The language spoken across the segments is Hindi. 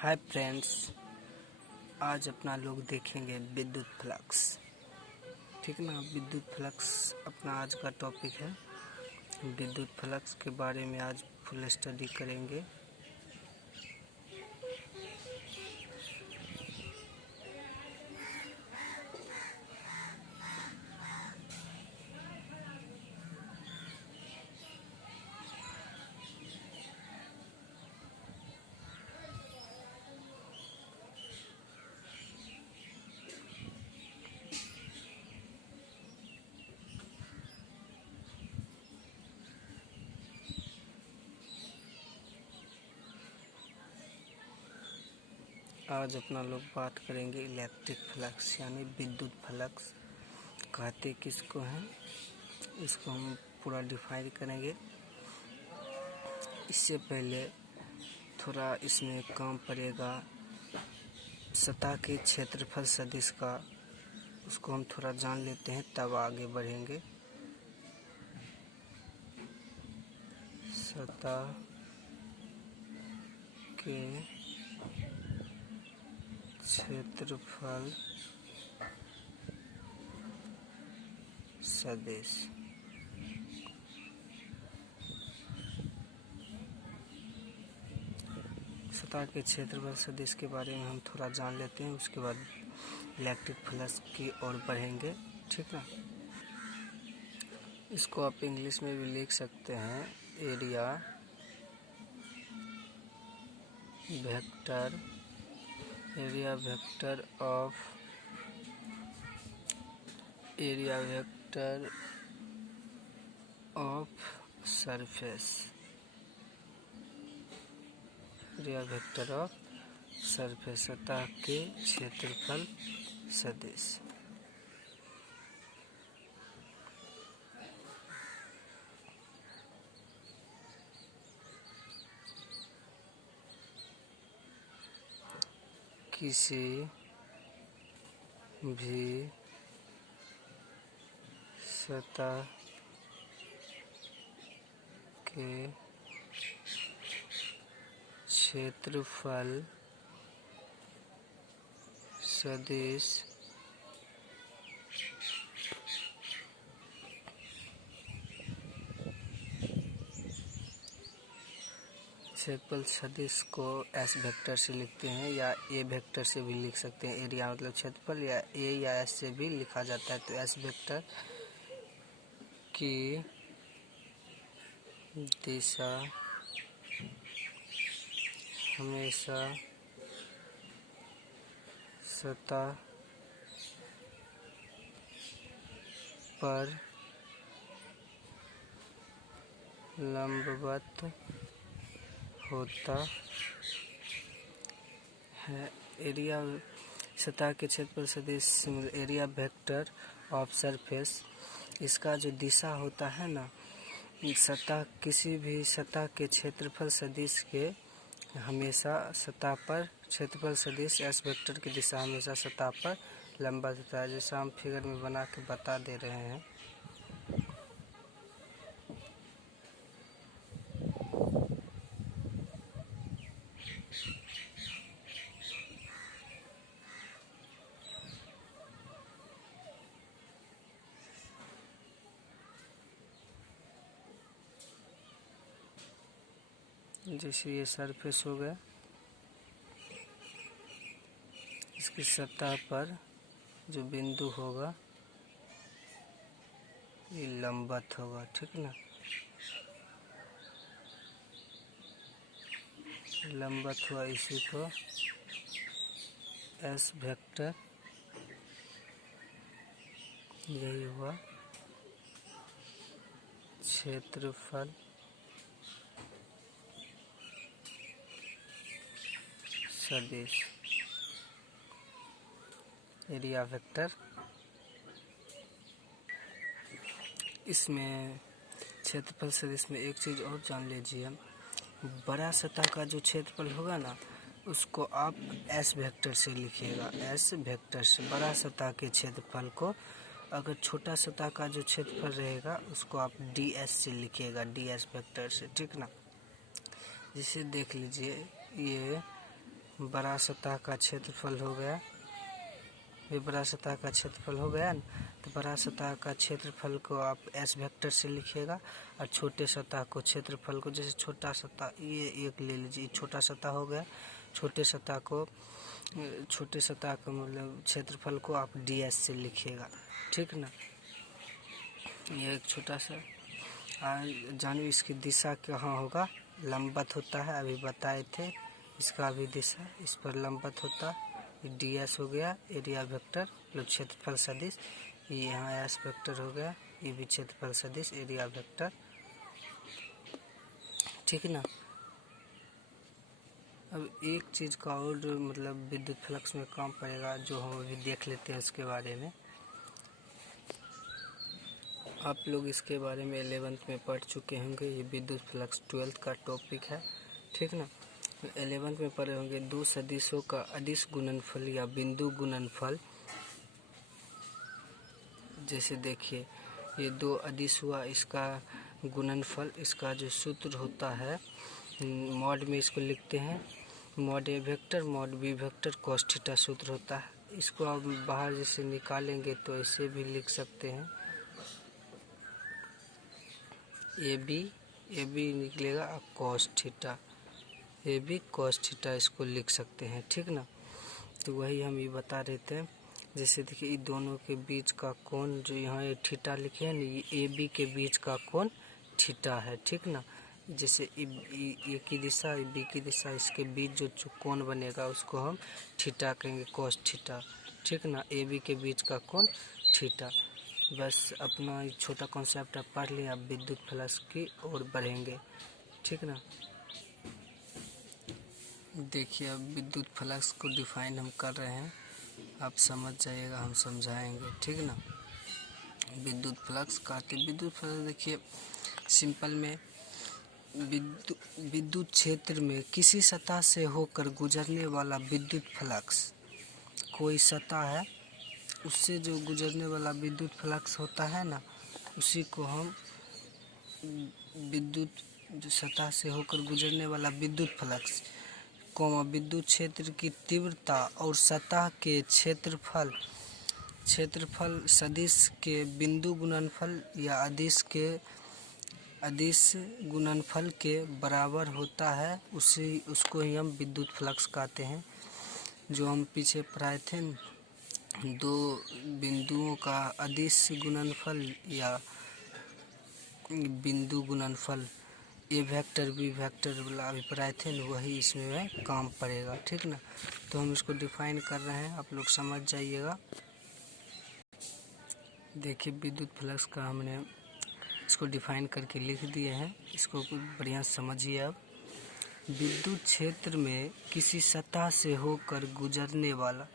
हाय फ्रेंड्स, आज अपना लोग देखेंगे विद्युत फ्लक्स। ठीक ना। विद्युत फ्लक्स अपना आज का टॉपिक है। विद्युत फ्लक्स के बारे में आज फुल स्टडी करेंगे। आज अपना लोग बात करेंगे इलेक्ट्रिक फ्लक्स यानी विद्युत फ्लक्स कहते किसको हैं, इसको हम पूरा डिफाइन करेंगे। इससे पहले थोड़ा इसमें काम पड़ेगा सतह के क्षेत्रफल सदिश का, उसको हम थोड़ा जान लेते हैं तब आगे बढ़ेंगे। सतह के क्षेत्रफल सदिश। सतह के क्षेत्रफल सदिश के बारे में हम थोड़ा जान लेते हैं, उसके बाद इलेक्ट्रिक फ्लक्स की ओर बढ़ेंगे। ठीक ना। इसको आप इंग्लिश में भी लिख सकते हैं, area vector of surface. Area vector of surface, सतह के क्षेत्रफल सदिश। किसी भी सतह के क्षेत्रफल सदिश क्षेत्रफल सदिश को एस वेक्टर से लिखते हैं या ए वेक्टर से भी लिख सकते हैं। एरिया मतलब क्षेत्रफल, या ए या एस से भी लिखा जाता है। तो एस वेक्टर की दिशा हमेशा सतह पर लंबवत होता है। एरिया सतह के क्षेत्रफल सदिश एरिया वेक्टर ऑफ सरफेस, इसका जो दिशा होता है ना, सतह किसी भी सतह के क्षेत्रफल सदिश के हमेशा सतह पर क्षेत्रफल सदिश एस वेक्टर की दिशा हमेशा सतह पर लंबवत होता है, जैसा हम फिगर में बना के बता दे रहे हैं। जैसे ये सरफेस हो गया, इसकी सतह पर जो बिंदु होगा ये लंबवत होगा। ठीक ना। लंबवत हुआ, इसी को एस वेक्टर, यही हुआ क्षेत्रफल सदिश एरिया वेक्टर। इसमें क्षेत्रफल सदिश में एक चीज़ और जान लीजिए, बड़ा सतह का जो क्षेत्रफल होगा ना, उसको आप एस वेक्टर से लिखिएगा। एस वेक्टर से बड़ा सतह के क्षेत्रफल को, अगर छोटा सतह का जो क्षेत्रफल रहेगा उसको आप डी एस से लिखिएगा, डी एस वेक्टर से। ठीक ना। जिसे देख लीजिए, ये बड़ा सतह का क्षेत्रफल हो गया, ये बड़ा सतह का क्षेत्रफल हो गया ना। तो बड़ा सतह का क्षेत्रफल को आप एस वेक्टर से लिखिएगा, और छोटे सतह को क्षेत्रफल को, जैसे छोटा सतह ये एक ले लीजिए, छोटा सतह हो गया, छोटे सतह को मतलब क्षेत्रफल को आप डी एस से लिखिएगा, ठीक ना। ये एक छोटा सा जानिए इसकी दिशा कहाँ होगा, लंबवत होता है, अभी बताए थे। इसका भी दिशा इस पर लंबवत होता है। डी एस हो गया एरिया वेक्टर मतलब क्षेत्रफल सदिश, ये यहाँ एस वेक्टर हो गया, ये भी क्षेत्रफल सदिश एरिया वेक्टर, ठीक ना। अब एक चीज़ का और मतलब विद्युत फ्लक्स में काम पड़ेगा, जो हम अभी देख लेते हैं उसके बारे में। आप लोग इसके बारे में 11th में पढ़ चुके होंगे, ये विद्युत फ्लक्स 12th का टॉपिक है, ठीक ना। 11th में पढ़े होंगे दो सदिशों का अदिश गुणनफल या बिंदु गुणनफल। जैसे देखिए ये दो अदिश हुआ, इसका गुणनफल, इसका जो सूत्र होता है मॉड में इसको लिखते हैं, mod A vector mod B vector cos theta सूत्र होता है। इसको आप बाहर जैसे निकालेंगे तो ऐसे भी लिख सकते हैं, ए बी निकलेगा cos theta, A B cos theta इसको लिख सकते हैं, ठीक ना। तो वही हम ये बता रहे थे। जैसे देखिए इन दोनों के बीच का कोण जो यहाँ ये थीटा लिखे हैं ना, ये ए बी के बीच का कोण थीटा है, ठीक ना। जैसे ए की दिशा बी की दिशा, इसके बीच जो कोण बनेगा उसको हम थीटा कहेंगे, कॉस थीटा, ठीक ना। ए बी के बीच का कोण थीटा। बस अपना छोटा कॉन्सेप्ट आप पढ़ लें, आप विद्युत फ्लक्स की ओर बढ़ेंगे, ठीक ना। देखिए अब विद्युत फ्लक्स को डिफाइन हम कर रहे हैं, आप समझ जाइएगा, हम समझाएंगे, ठीक ना। विद्युत फ्लक्स कहते, विद्युत फ्लक्स देखिए सिंपल में विद्युत क्षेत्र में किसी सतह से होकर गुजरने वाला विद्युत फ्लक्स, कोई सतह है उससे जो गुजरने वाला विद्युत फ्लक्स होता है ना, उसी को हम विद्युत जो सतह से होकर गुजरने वाला विद्युत फ्लक्स विद्युत क्षेत्र की तीव्रता और सतह के क्षेत्रफल सदिश के बिंदु गुणनफल या अदिश गुणनफल के बराबर होता है, उसको ही हम विद्युत फ्लक्स कहते हैं। जो हम पीछे पढ़ाए थे, दो बिंदुओं का अदिश गुणनफल या बिंदु गुणनफल, ए वेक्टर बी वेक्टर वाला अभिप्राय थे, वही इसमें काम पड़ेगा, ठीक ना। तो हम इसको डिफाइन कर रहे हैं, आप लोग समझ जाइएगा। देखिए विद्युत फ्लक्स का हमने इसको डिफाइन करके लिख दिए हैं, इसको बढ़िया समझिए। अब विद्युत क्षेत्र में किसी सतह से होकर गुजरने वाला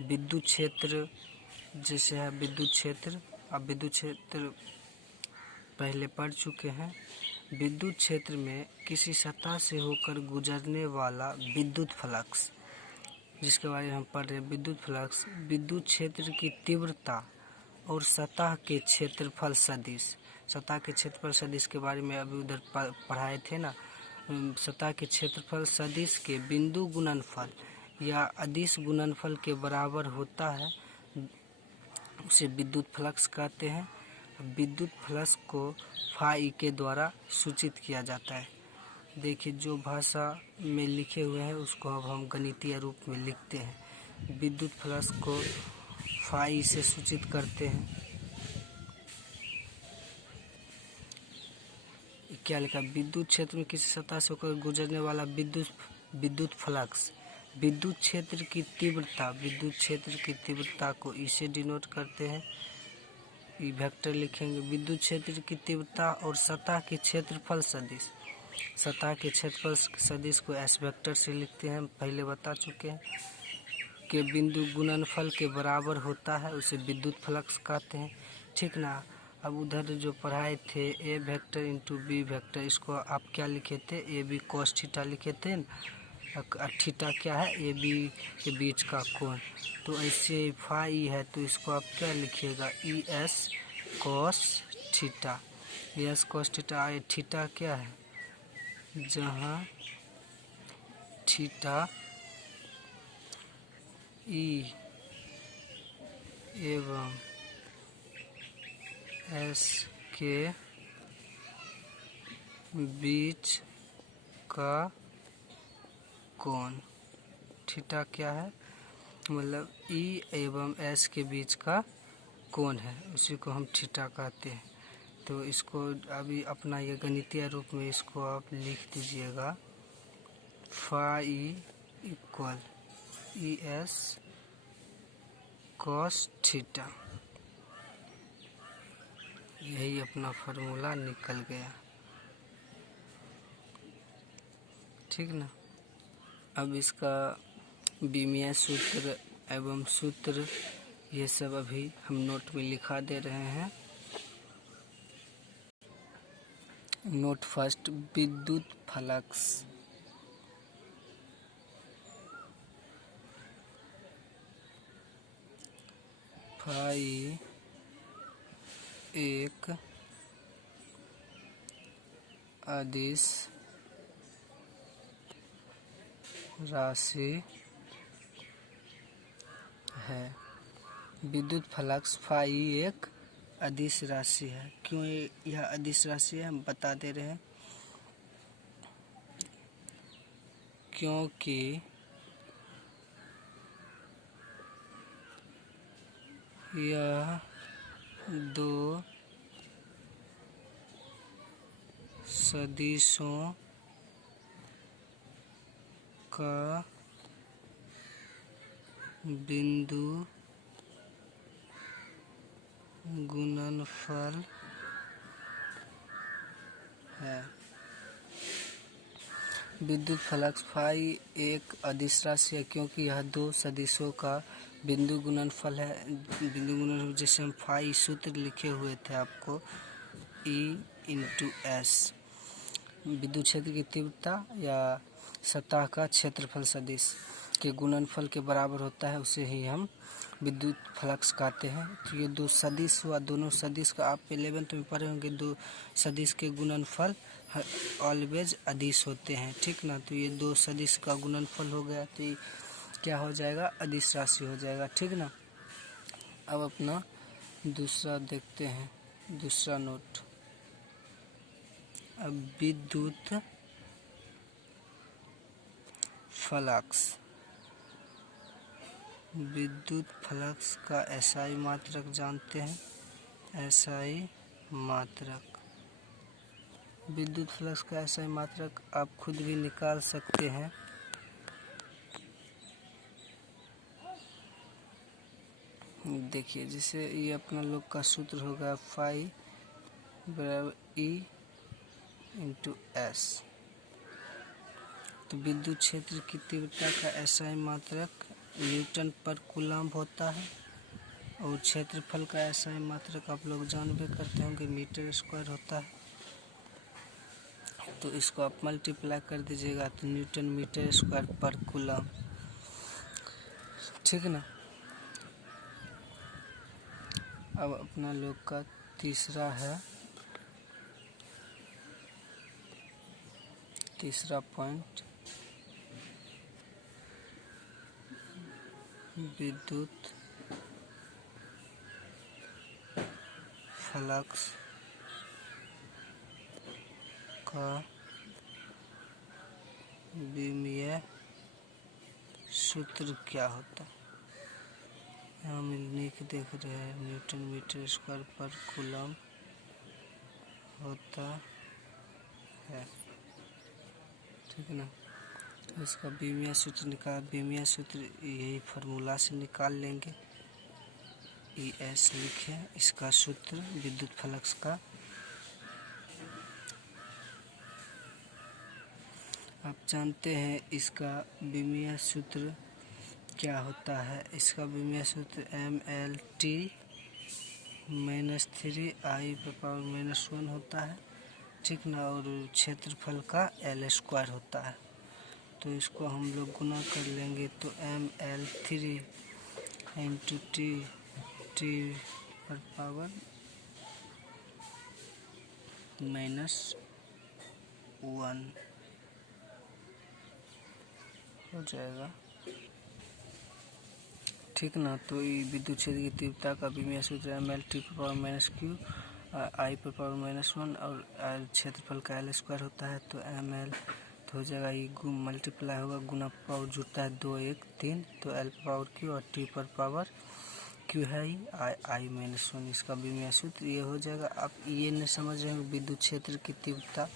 विद्युत क्षेत्र, जैसे है विद्युत क्षेत्र, अब विद्युत क्षेत्र पहले पढ़ चुके हैं। विद्युत क्षेत्र में किसी सतह से होकर गुजरने वाला विद्युत फ्लक्स, जिसके बारे में हम पढ़ रहे हैं, विद्युत फ्लक्स विद्युत क्षेत्र की तीव्रता और सतह के क्षेत्रफल सदिश, सतह के क्षेत्रफल सदिश के बारे में अभी उधर पढ़ाए थे ना। सतह के क्षेत्रफल सदिश के बिंदु गुणनफल या अदिश गुणनफल के बराबर होता है, उसे विद्युत फ्लक्स कहते हैं। विद्युत फ्लक्स को फाई के द्वारा सूचित किया जाता है। देखिए जो भाषा में लिखे हुए हैं उसको अब हम गणितीय रूप में लिखते हैं। विद्युत फ्लक्स को फाई से सूचित करते हैं। क्या लिखा, विद्युत क्षेत्र में किसी सतह से होकर गुजरने वाला विद्युत फ्लक्स विद्युत क्षेत्र की तीव्रता को इसे डिनोट करते हैं, ई वेक्टर लिखेंगे। विद्युत क्षेत्र की तीव्रता और सतह के क्षेत्रफल सदिश, सतह के क्षेत्रफल सदिश को एस वेक्टर से लिखते हैं, पहले बता चुके हैं, के बिंदु गुणनफल के बराबर होता है, उसे विद्युत फ्लक्स कहते हैं, ठीक ना। अब उधर जो पढ़ाए थे ए वेक्टर इंटू बी वेक्टर, इसको आप क्या लिखे थे, ए बी कॉस थीटा लिखे थे न, थीटा क्या है, ए बी के बीच का कोण। तो ऐसे फाई है तो इसको आप क्या लिखिएगा, ई एस कॉस थीटा, ई एस कॉस थीटा। थीटा क्या है, जहाँ थीटा ई एवं एस के बीच का कोण। थीटा क्या है, मतलब ई एवं एस के बीच का कोण है, उसी को हम थीटा कहते हैं। तो इसको अभी अपना ये गणितीय रूप में इसको आप लिख दीजिएगा, phi equal E S cos theta. यही अपना फार्मूला निकल गया, ठीक ना। अब इसका विमीय सूत्र एवं सूत्र ये सब अभी हम नोट में लिखा दे रहे हैं। नोट फर्स्ट, विद्युत फ्लक्स फाई एक अदिश राशि है। विद्युत फ्लक्स फाई एक अदिश राशि है। क्यों यह अदिश राशि है, हम बता दे रहे हैं। क्योंकि यह दो सदिशों का बिंदु गुणनफल है। विद्युत फ्लक्स फाई एक अदिश राशि है क्योंकि यह दो सदिशों का बिंदु गुणनफल है। बिंदु गुणनफल जैसे हम फाई सूत्र लिखे हुए थे आपको, ई इंटू एस, विद्युत क्षेत्र की तीव्रता या सतह का क्षेत्रफल सदिश के गुणनफल के बराबर होता है, उसे ही हम विद्युत फ्लक्स कहते हैं। तो ये दो सदिश हुआ, दोनों सदिश का आप 11th में पढ़े होंगे, दो सदिश के गुणनफल ऑलवेज अदिश होते हैं, ठीक ना। तो ये दो सदिश का गुणनफल हो गया, तो ये क्या हो जाएगा, अदिश राशि हो जाएगा, ठीक ना। अब अपना दूसरा देखते हैं, दूसरा नोट। अब विद्युत फ्लक्स, विद्युत फ्लक्स का एसआई मात्रक जानते हैं, एसआई मात्रक। विद्युत फ्लक्स का एसआई मात्रक आप खुद भी निकाल सकते हैं। देखिए, जैसे ये अपना लोग का सूत्र होगा फाई बराबर ई इंटू एस। तो विद्युत क्षेत्र की तीव्रता का एसआई मात्रक न्यूटन पर कूलम्ब होता है, और क्षेत्रफल का एसआई मात्रक आप लोग जानबे करते होंगे, मीटर स्क्वायर होता है। तो इसको आप मल्टीप्लाई कर दीजिएगा तो न्यूटन मीटर स्क्वायर पर कूलम्ब, ठीक ना। अब अपना लोग का तीसरा है, तीसरा पॉइंट, विद्युत फ्लक्स का विमीय सूत्र क्या होता है। हम लिख देख रहे हैं, न्यूटन मीटर स्क्वायर पर कूलम्ब होता है, ठीक ना। इसका विमीय सूत्र निकाल, विमीय सूत्र यही फार्मूला से निकाल लेंगे। ई एस लिखे, इसका सूत्र विद्युत फ्लक्स का। आप जानते हैं इसका विमीय सूत्र क्या होता है। इसका विमीय सूत्र MLT -3I⁻⁻1 होता है, ठीक ना। और क्षेत्रफल का L स्क्वायर होता है। तो इसको हम लोग गुना कर लेंगे तो ML3 इंटू T पर पावर -1 हो जाएगा। ठीक ना। तो ये विद्युत क्षेत्र की तीव्रता का विमीय सूत्र ml t⁻⁻⁴ I⁻⁻⁴ और क्षेत्रफल का L स्क्वायर होता है, तो ml तो हो जाएगा ये मल्टीप्लाई होगा, गुना पावर जुड़ता है 2 1 3, तो L पावर Q और T पर पावर Q है I-1। इसका विमीय सूत्र ये हो जाएगा। आप ये नहीं समझ रहे हैं विद्युत क्षेत्र की तीव्रता।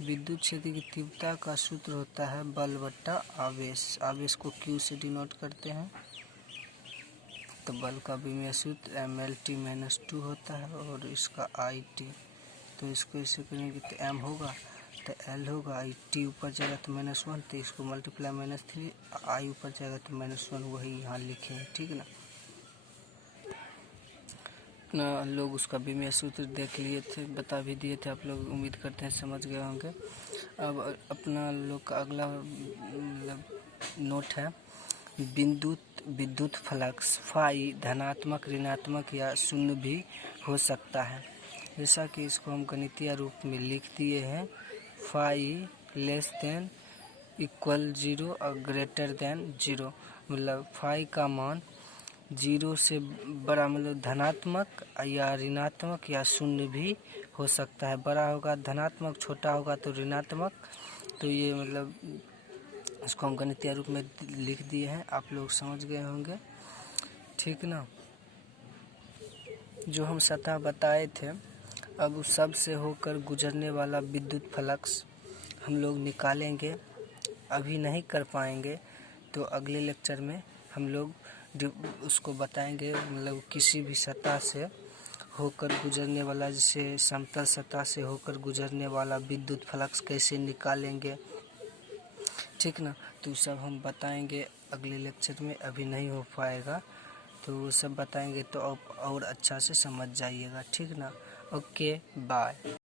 विद्युत क्षेत्र की तीव्रता का सूत्र होता है बल बट्टा आवेश। आवेश को Q से डिनोट करते हैं। तो बल का विमीय सूत्र mL_t−2 होता है और इसका I_t। तो इसको इसे करेंगे तो m होगा, तो L होगा, T ऊपर जाएगा तो -1, तो इसको मल्टीप्लाई -3, I ऊपर जाएगा तो -1, वही यहाँ लिखे हैं। ठीक ना। अपना लोग उसका विमीय सूत्र देख लिए थे, बता भी दिए थे, आप लोग उम्मीद करते हैं समझ गए होंगे। अब अपना लोग का अगला मतलब नोट है विद्युत फ्लक्स फाई धनात्मक, ऋणात्मक या शून्य भी हो सकता है। जैसा कि इसको हम गणितीय रूप में लिख दिए हैं, फाई लेस देन इक्वल 0 और ग्रेटर देन 0। मतलब फाई का मान 0 से बड़ा, मतलब धनात्मक या ऋणात्मक या शून्य भी हो सकता है। बड़ा होगा धनात्मक, छोटा होगा तो ऋणात्मक। तो ये मतलब इसको हम गणितीय रूप में लिख दिए हैं, आप लोग समझ गए होंगे। ठीक ना। जो हम सतह बताए थे, अब उस सब से होकर गुजरने वाला विद्युत फ्लक्स हम लोग निकालेंगे। अभी नहीं कर पाएंगे तो अगले लेक्चर में हम लोग उसको बताएंगे। मतलब किसी भी सतह से होकर गुजरने वाला, जैसे समतल सतह से होकर गुजरने वाला विद्युत फ्लक्स कैसे निकालेंगे। ठीक ना। तो सब हम बताएंगे अगले लेक्चर में, अभी नहीं हो पाएगा तो वो सब बताएंगे, तो और अच्छा से समझ जाइएगा। ठीक ना। Okay bye.